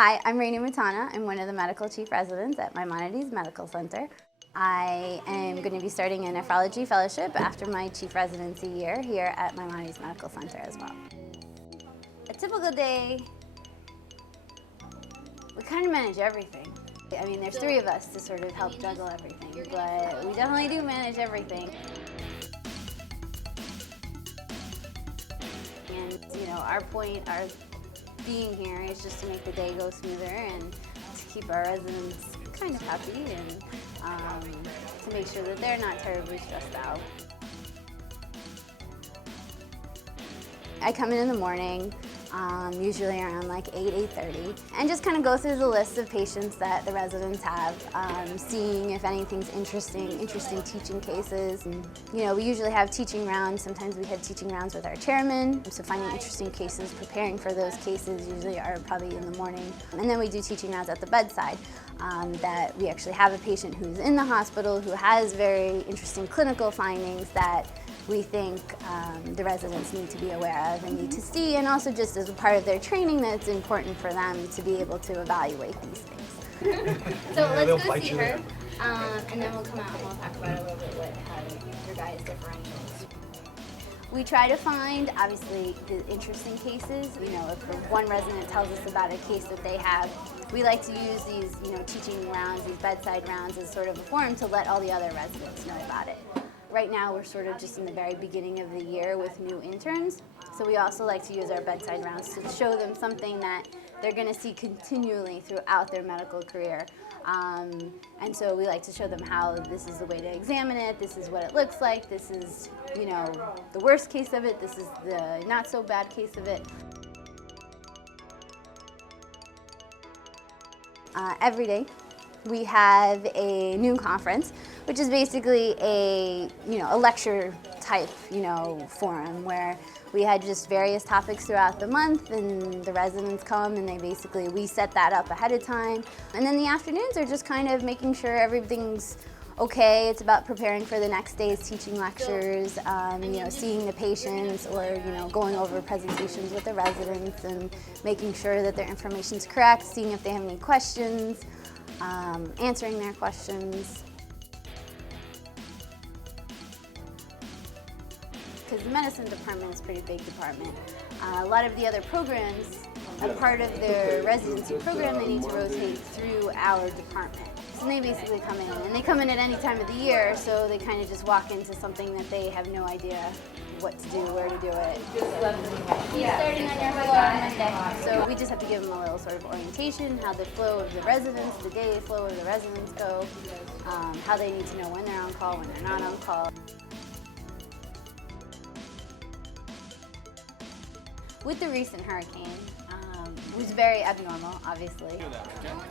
Hi, I'm Renu Muttana. I'm one of the medical chief residents at Maimonides Medical Center. I am going to be starting a nephrology fellowship after my chief residency year here at Maimonides Medical Center as well. A typical day, we kind of manage everything. I mean, there's three of us to sort of help juggle everything, but we definitely do manage everything. And, our being here is just to make the day go smoother and to keep our residents kind of happy and to make sure that they're not terribly stressed out. I come in the morning, usually around like 8:30, and just kind of go through the list of patients that the residents have, seeing if anything's interesting teaching cases. And, we usually have teaching rounds. Sometimes we have teaching rounds with our chairman, so finding interesting cases, preparing for those cases usually are probably in the morning. And then we do teaching rounds at the bedside, that we actually have a patient who's in the hospital who has very interesting clinical findings that we think the residents need to be aware of and need to see, and also just as a part of their training that it's important for them to be able to evaluate these things. So let's go see her, and then we'll come out and we'll talk about a little bit how your guys' differentials. We try to find, obviously, the interesting cases. If one resident tells us about a case that they have, we like to use these, teaching rounds, these bedside rounds as sort of a forum to let all the other residents know about it. Right now, we're sort of just in the very beginning of the year with new interns, so we also like to use our bedside rounds to show them something that they're going to see continually throughout their medical career. And so we like to show them how this is the way to examine it, this is what it looks like, this is, the worst case of it, this is the not so bad case of it. Every day we have a noon conference, which is basically a lecture type forum where we had just various topics throughout the month, and the residents come and we set that up ahead of time. And then the afternoons are just kind of making sure everything's okay. It's about preparing for the next day's teaching lectures, seeing the patients, or going over presentations with the residents and making sure that their information's correct, seeing if they have any questions, answering their questions. Because the medicine department is a pretty big department. A lot of the other programs, a part of their residency program, they need to rotate through our department. So they basically come in, and they come in at any time of the year, so they kind of just walk into something that they have no idea what to do, where to do it. He's starting on your floor on Monday. So we just have to give them a little sort of orientation, how the flow of the residents, the day flow of the residents go, how they need to know when they're on call, when they're not on call. With the recent hurricane, it was very abnormal, obviously.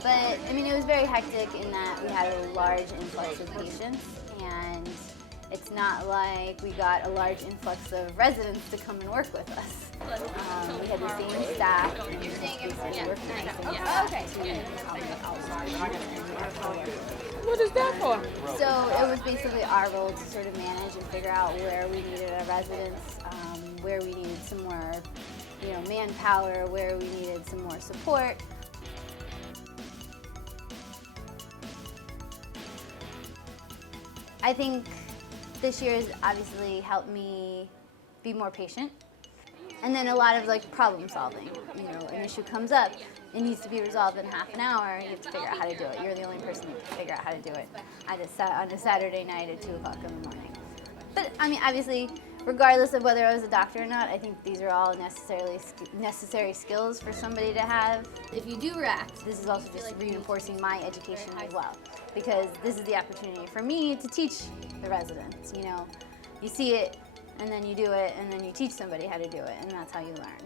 But, it was very hectic in that we had a large influx of patients, and it's not like we got a large influx of residents to come and work with us. We had the same staff, and we basically worked with the same What is that for? So it was basically our role to sort of manage and figure out where we needed our residents, where we needed some more manpower, where we needed some more support. I think this year has obviously helped me be more patient. And then a lot of problem solving. An issue comes up, it needs to be resolved in half an hour, you have to figure out how to do it. You're the only person who can figure out how to do it on a Saturday night at 2 o'clock in the morning. But obviously, regardless of whether I was a doctor or not, I think these are all necessary skills for somebody to have. If you do react, this is also just reinforcing my education as well, because this is the opportunity for me to teach the residents. You see it, and then you do it, and then you teach somebody how to do it, and that's how you learn.